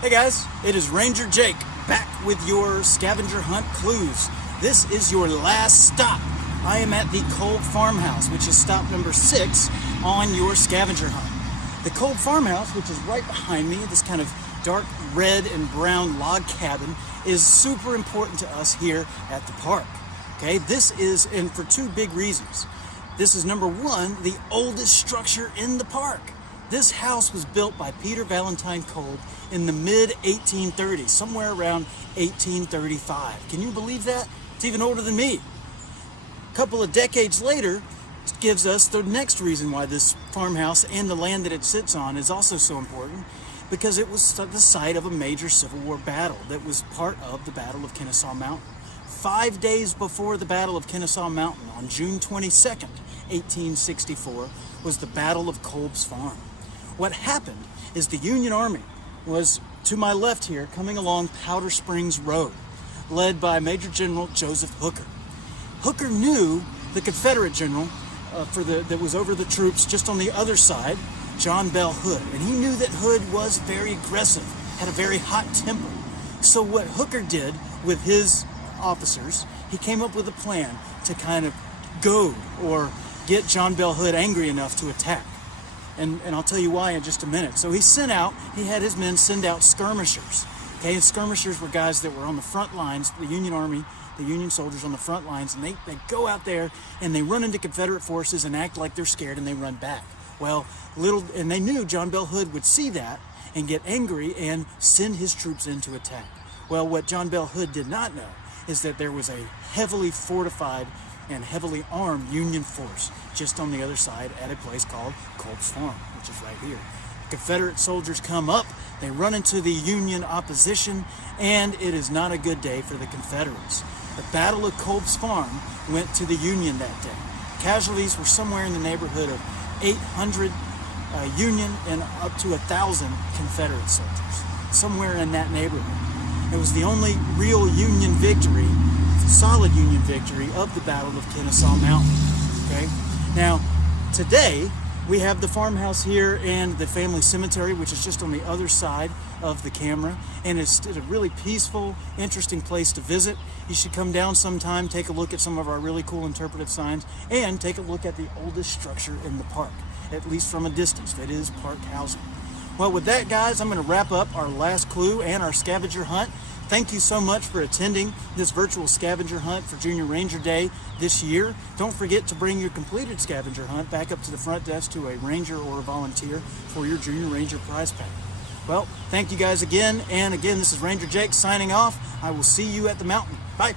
Hey guys, it is Ranger Jake back with your scavenger hunt clues. This is your last stop. I am at the Kolb Farmhouse, which is stop number 6 on your scavenger hunt. The Kolb Farmhouse, which is right behind me, this kind of dark red and brown log cabin, is super important to us here at the park. Okay, this is, and for two big reasons. This is number one, the oldest structure in the park. This house was built by Peter Valentine Kolb in the mid-1830s, somewhere around 1835. Can you believe that? It's even older than me. A couple of decades later, it gives us the next reason why this farmhouse and the land that it sits on is also so important, because it was the site of a major Civil War battle that was part of the Battle of Kennesaw Mountain. 5 days before the Battle of Kennesaw Mountain, on June 22nd, 1864, was the Battle of Kolb's Farm. What happened is the Union Army was to my left here, coming along Powder Springs Road, led by Major General Joseph Hooker. Hooker knew the Confederate general that was over the troops just on the other side, John Bell Hood, and he knew that Hood was very aggressive, had a very hot temper. So what Hooker did with his officers, he came up with a plan to kind of goad or get John Bell Hood angry enough to attack. And I'll tell you why in just a minute. So he had his men send out skirmishers. Okay, and skirmishers were guys that were on the front lines, the Union Army, the Union soldiers on the front lines, and they go out there and they run into Confederate forces and act like they're scared and they run back. Well, and they knew John Bell Hood would see that and get angry and send his troops in to attack. Well, what John Bell Hood did not know is that there was a heavily fortified and heavily armed Union force just on the other side at a place called Kolb's Farm, which is right here. Confederate soldiers come up, they run into the Union opposition, and it is not a good day for the Confederates. The Battle of Kolb's Farm went to the Union that day. Casualties were somewhere in the neighborhood of 800 Union and up to 1,000 Confederate soldiers, somewhere in that neighborhood. It was the only real Union victory, solid Union victory of the Battle of Kennesaw Mountain. Okay, now today we have the farmhouse here and the family cemetery, which is just on the other side of the camera, and it's a really peaceful, interesting place to visit. You should come down sometime, take a look at some of our really cool interpretive signs, and take a look at the oldest structure in the park, at least from a distance. That is park housing. Well, with that, guys, I'm going to wrap up our last clue and our scavenger hunt. Thank you so much for attending this virtual scavenger hunt for Junior Ranger Day this year. Don't forget to bring your completed scavenger hunt back up to the front desk to a ranger or a volunteer for your Junior Ranger prize pack. Well, thank you guys again. And again, this is Ranger Jake signing off. I will see you at the mountain. Bye.